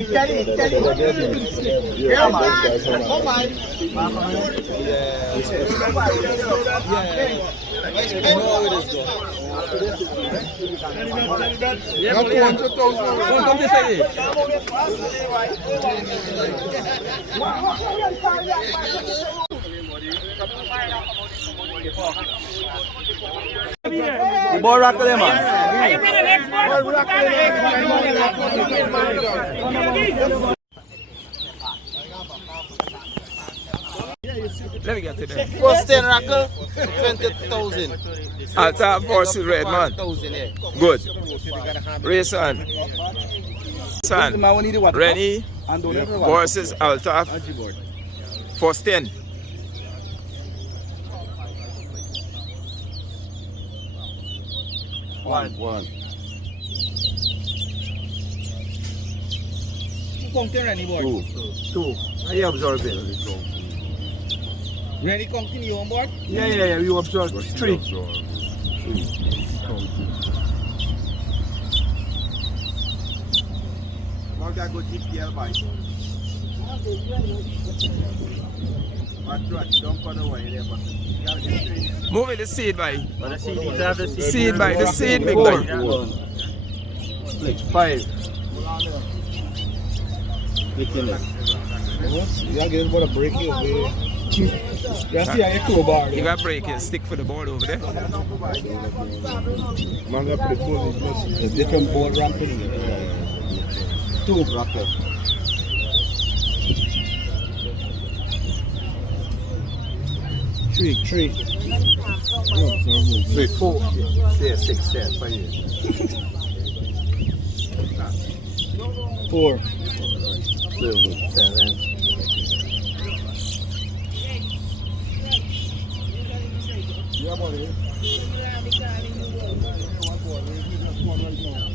Yeah, man. Come on. The ball rock there, man. Let me get to them. First 10 rackle, 20,000. ALTAF versus Red man. 1,000, yeah. Good. Race on. RENNY versus ALTAF. First 10. One. Two. I observe it. Ready, continue on board? Yeah, you observe. Three. Mark that go GPL by. Jump on the way there, but you gotta get straight. Move it, the seed by. Seed by, the seed big by. Split. 5. You gotta get about a break here, man. You see how you crowbar. You got break and stick for the board over there. Man, got put the different board ramping. 2 racket. 3. 4. Yeah, 6, 7, 5. 4. 7.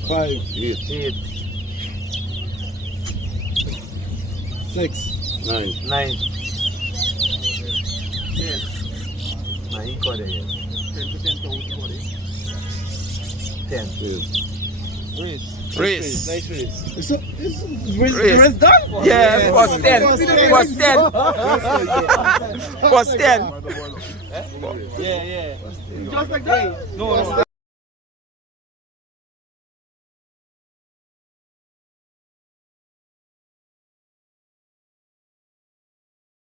5. 8. 6. 9. 10. 9 got it. 10 to 10. 10. Race. Nice race. Race done? Yeah, first 10. First 10. First 10. Yeah. Just like that? No.